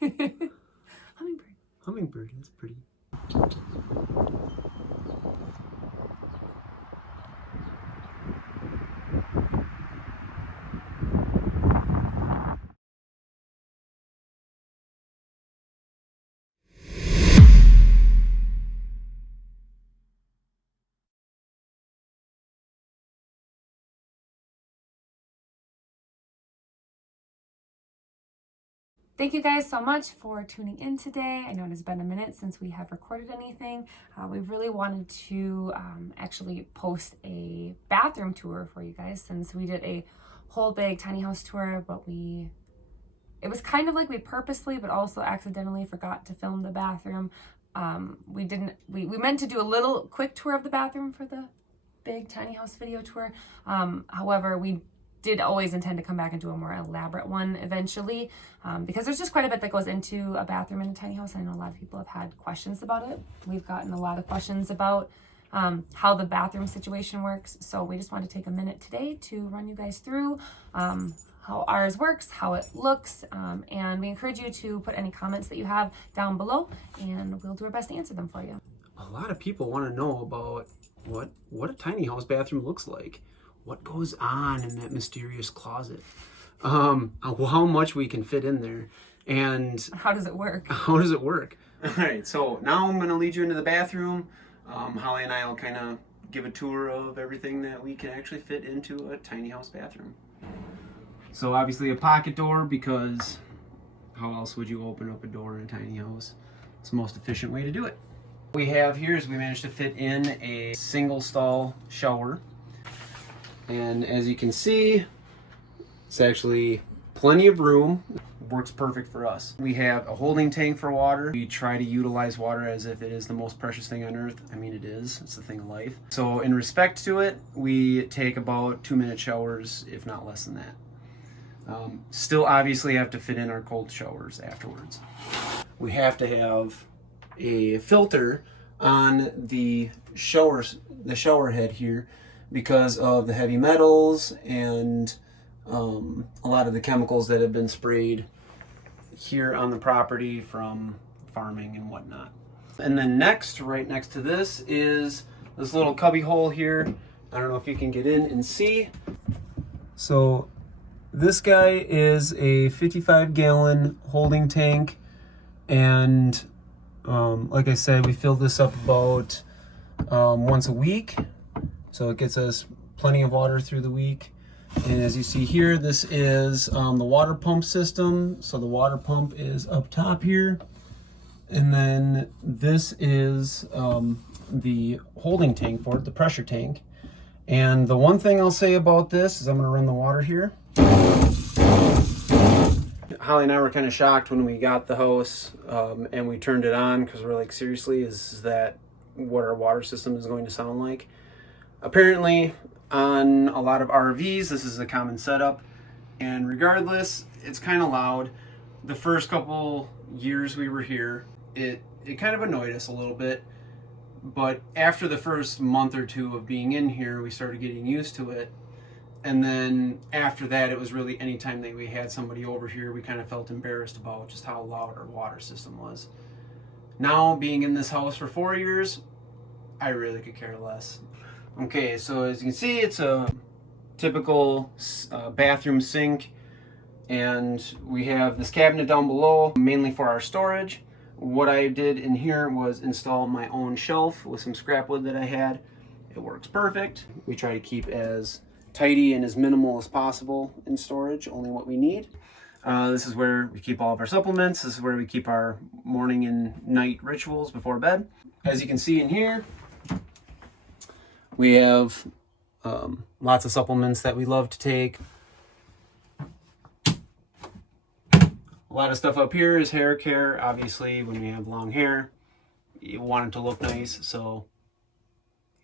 Hummingbird. Hummingbird, that's pretty. Thank you guys so much for tuning in today. I know it has been a minute since we have recorded anything. We really wanted to actually post a bathroom tour for you guys, since we did a whole big tiny house tour, but it was kind of like we purposely but also accidentally forgot to film the bathroom. We meant to do a little quick tour of the bathroom for the big tiny house video tour. However, we did always intend to come back and do a more elaborate one eventually, because there's just quite a bit that goes into a bathroom in a tiny house. I know a lot of people have had questions about it. We've gotten a lot of questions about how the bathroom situation works. So we just wanted to take a minute today to run you guys through how ours works, how it looks, and we encourage you to put any comments that you have down below, and we'll do our best to answer them for you. A lot of people want to know about what a tiny house bathroom looks like. What goes on in that mysterious closet? How much we can fit in there, and how does it work? How does it work? All right, so now I'm going to lead you into the bathroom. Holly and I will kind of give a tour of everything that we can actually fit into a tiny house bathroom. So obviously a pocket door, because how else would you open up a door in a tiny house? It's the most efficient way to do it. What we have here is we managed to fit in a single stall shower. And as you can see, it's actually plenty of room. Works perfect for us. We have a holding tank for water. We try to utilize water as if it is the most precious thing on earth. I mean, it is. It's the thing of life. So in respect to it, we take about 2-minute showers, if not less than that. Still obviously have to fit in our cold showers afterwards. We have to have a filter on the shower head here, because of the heavy metals and a lot of the chemicals that have been sprayed here on the property from farming and whatnot. And then next, right next to this, is this little cubby hole here. I don't know if you can get in and see. So this guy is a 55-gallon holding tank, and like I said, we fill this up about once a week. So it gets us plenty of water through the week. And as you see here, this is the water pump system. So the water pump is up top here. And then this is the holding tank for it, the pressure tank. And the one thing I'll say about this is I'm going to run the water here. Holly and I were kind of shocked when we got the house and we turned it on, because we're like, seriously, is that what our water system is going to sound like? Apparently, on a lot of RVs, this is a common setup, and regardless, it's kind of loud. The first couple years we were here, it kind of annoyed us a little bit, but after the first month or two of being in here, we started getting used to it. And then after that, it was really anytime that we had somebody over here, we kind of felt embarrassed about just how loud our water system was. Now, being in this house for 4 years, I really could care less. Okay, so as you can see, it's a typical bathroom sink, and we have this cabinet down below, mainly for our storage. What I did in here was install my own shelf with some scrap wood that I had. It works perfect. We try to keep as tidy and as minimal as possible in storage, only what we need. This is where we keep all of our supplements. This is where we keep our morning and night rituals before bed. As you can see in here, we have lots of supplements that we love to take. A lot of stuff up here is hair care. Obviously, when we have long hair, you want it to look nice, so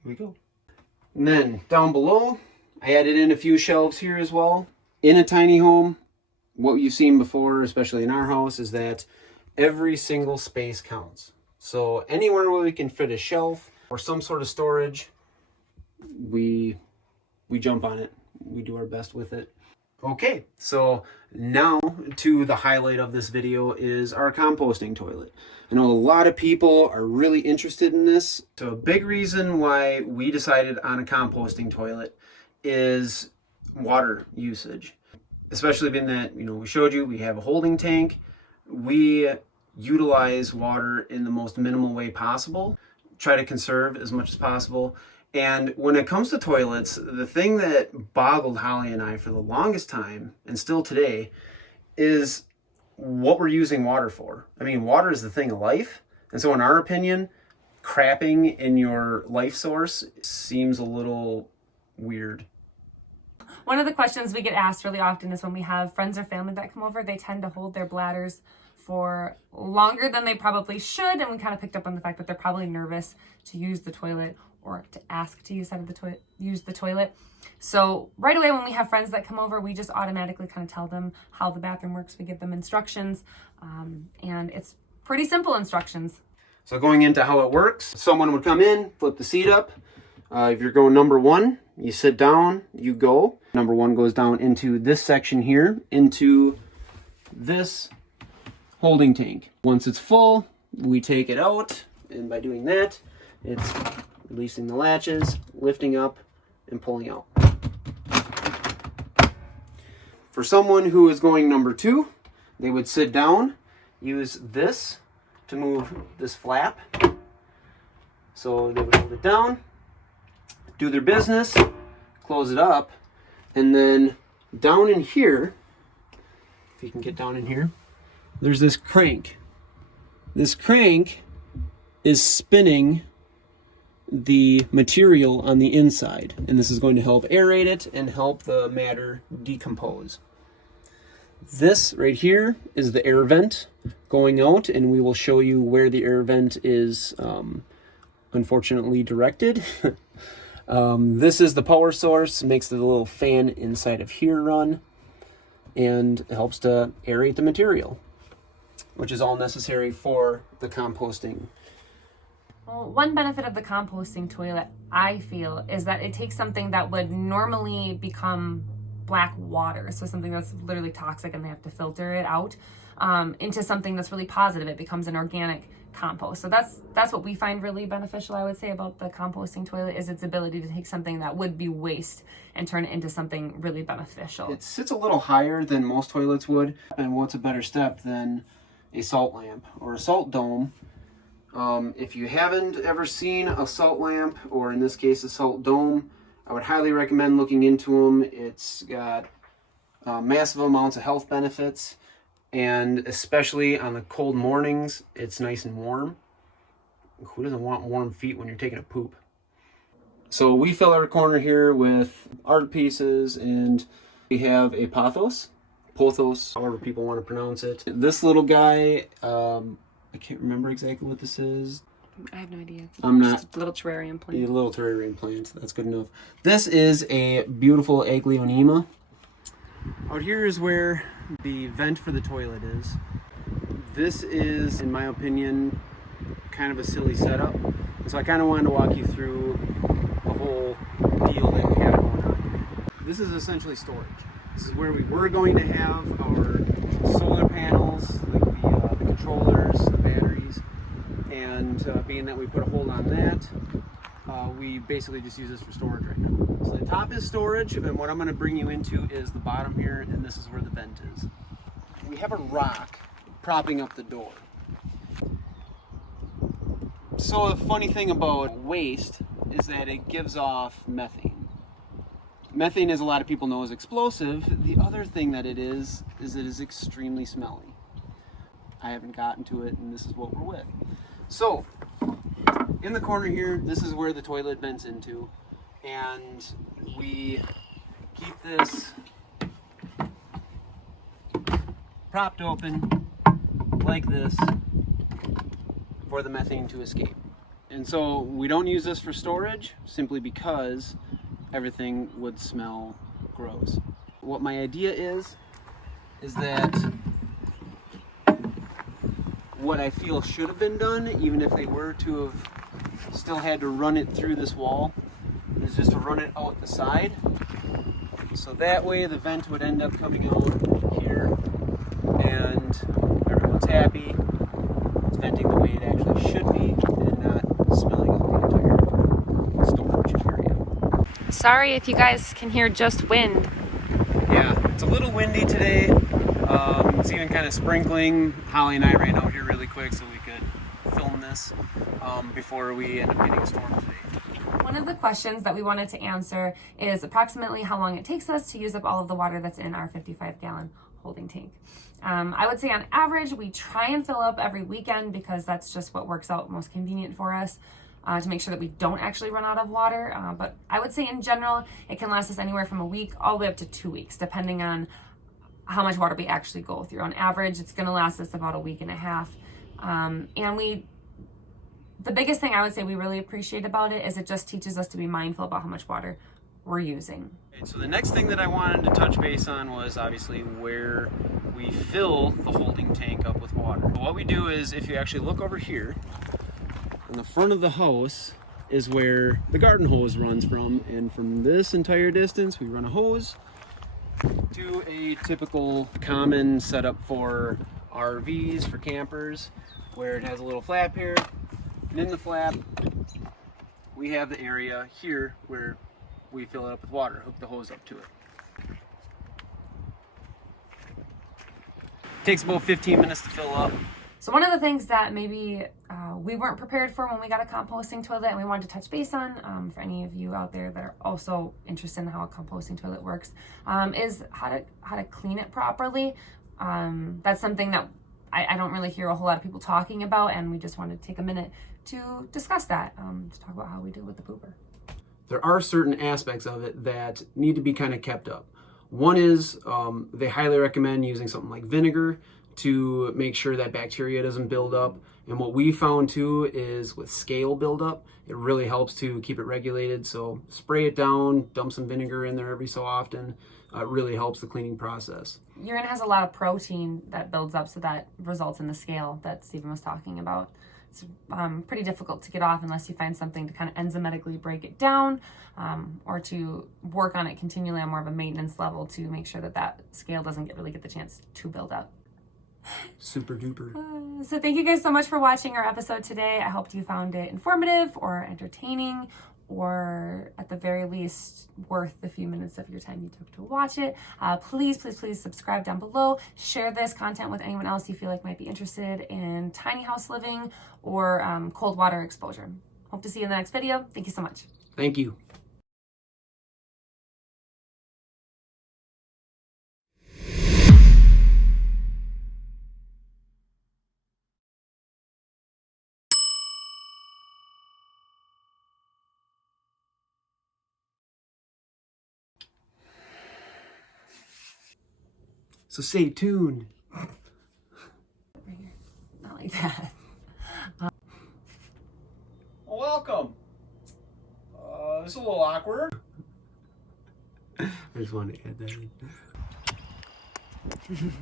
here we go. And then down below, I added in a few shelves here as well. In a tiny home, what you've seen before, especially in our house, is that every single space counts. So anywhere where we can fit a shelf or some sort of storage, we jump on it. We do our best with it. Okay, so now to the highlight of this video is our composting toilet. I know a lot of people are really interested in this. So a big reason why we decided on a composting toilet is water usage. Especially being that, we showed you we have a holding tank. We utilize water in the most minimal way possible. Try to conserve as much as possible. And when it comes to toilets, the thing that boggled Holly and I for the longest time, and still today, is what we're using water for. I mean, water is the thing of life. And so in our opinion, crapping in your life source seems a little weird. One of the questions we get asked really often is when we have friends or family that come over, they tend to hold their bladders for longer than they probably should. And we kind of picked up on the fact that they're probably nervous to use the toilet or to ask to use the toilet. So right away when we have friends that come over, we just automatically kind of tell them how the bathroom works. We give them instructions, and it's pretty simple instructions. So going into how it works, someone would come in, flip the seat up. If you're going number 1, you sit down, you go. Number 1 goes down into this section here, into this holding tank. Once it's full, we take it out, and by doing that, it's releasing the latches, lifting up, and pulling out. For someone who is going number 2, they would sit down, use this to move this flap. So they would hold it down, do their business, close it up, and then down in here, if you can get down in here, there's this crank. This crank is spinning the material on the inside, and this is going to help aerate it and help the matter decompose. This right here is the air vent going out, and we will show you where the air vent is unfortunately directed. This is the power source, makes the little fan inside of here run, and it helps to aerate the material, which is all necessary for the composting. Well, one benefit of the composting toilet, I feel, is that it takes something that would normally become black water, so something that's literally toxic and they have to filter it out, into something that's really positive. It becomes an organic compost. So that's what we find really beneficial, I would say, about the composting toilet, is its ability to take something that would be waste and turn it into something really beneficial. It sits a little higher than most toilets would, and what's a better step than a salt lamp or a salt dome? If you haven't ever seen a salt lamp, or in this case a salt dome, I would highly recommend looking into them. It's got massive amounts of health benefits, and especially on the cold mornings, it's nice and warm. Who doesn't want warm feet when you're taking a poop? So we fill our corner here with art pieces, and we have a pothos, however people want to pronounce it. This little guy, I can't remember exactly what this is. I have no idea. I'm not. Just a little terrarium plant. A little terrarium plant. That's good enough. This is a beautiful Aglaonema. Out here is where the vent for the toilet is. This is, in my opinion, kind of a silly setup. So I kind of wanted to walk you through the whole deal that we have going on. This is essentially storage. This is where we were going to have our solar panels, like the controllers, the batteries, and being that we put a hold on that, we basically just use this for storage right now. So the top is storage, and what I'm going to bring you into is the bottom here, and this is where the vent is. We have a rock propping up the door. So the funny thing about waste is that it gives off methane. Methane, as a lot of people know, is explosive. The other thing that it is it is extremely smelly. I haven't gotten to it, and this is what we're with. So, in the corner here, this is where the toilet vents into, and we keep this propped open like this for the methane to escape. And so we don't use this for storage simply because everything would smell gross. What my idea is that what I feel should have been done, even if they were to have still had to run it through this wall, is just to run it out the side So that way the vent would end up coming out here and everyone's happy. It's venting the way it actually should be and not smelling out the entire storage area. Sorry if you guys can hear just wind. Yeah, it's a little windy today. It's even kind of sprinkling. Holly and I ran out here really quick so we could film this before we end up getting a storm today. One of the questions that we wanted to answer is approximately how long it takes us to use up all of the water that's in our 55-gallon holding tank. I would say on average, we try and fill up every weekend because that's just what works out most convenient for us to make sure that we don't actually run out of water. But I would say in general, it can last us anywhere from a week all the way up to 2 weeks, depending on how much water we actually go through. On average, it's going to last us about a week and a half. The biggest thing I would say we really appreciate about it is it just teaches us to be mindful about how much water we're using. So the next thing that I wanted to touch base on was obviously where we fill the holding tank up with water. So what we do is, if you actually look over here, on the front of the house is where the garden hose runs from, and from this entire distance we run a hose to a typical common setup for RVs, for campers, where it has a little flap here, and in the flap we have the area here where we fill it up with water, hook the hose up to it. Takes about 15 minutes to fill up. So one of the things that maybe we weren't prepared for when we got a composting toilet and we wanted to touch base on, for any of you out there that are also interested in how a composting toilet works, is how to clean it properly. That's something that I don't really hear a whole lot of people talking about, and we just wanted to take a minute to discuss that, to talk about how we deal with the pooper. There are certain aspects of it that need to be kind of kept up. One is they highly recommend using something like vinegar to make sure that bacteria doesn't build up. And what we found too is with scale buildup, it really helps to keep it regulated. So spray it down, dump some vinegar in there every so often. It really helps the cleaning process. Urine has a lot of protein that builds up, so that results in the scale that Stephen was talking about. It's pretty difficult to get off unless you find something to kind of enzymatically break it down, or to work on it continually on more of a maintenance level to make sure that that scale doesn't really get the chance to build up. Super duper. So thank you guys so much for watching our episode today. I hope you found it informative or entertaining, or at the very least worth the few minutes of your time you took to watch it. Please subscribe down below. Share this content with anyone else you feel like might be interested in tiny house living or cold water exposure. Hope to see you in the next video. Thank you so much. Thank you. So stay tuned. Not like that. Welcome. This is a little awkward. I just wanted to add that in.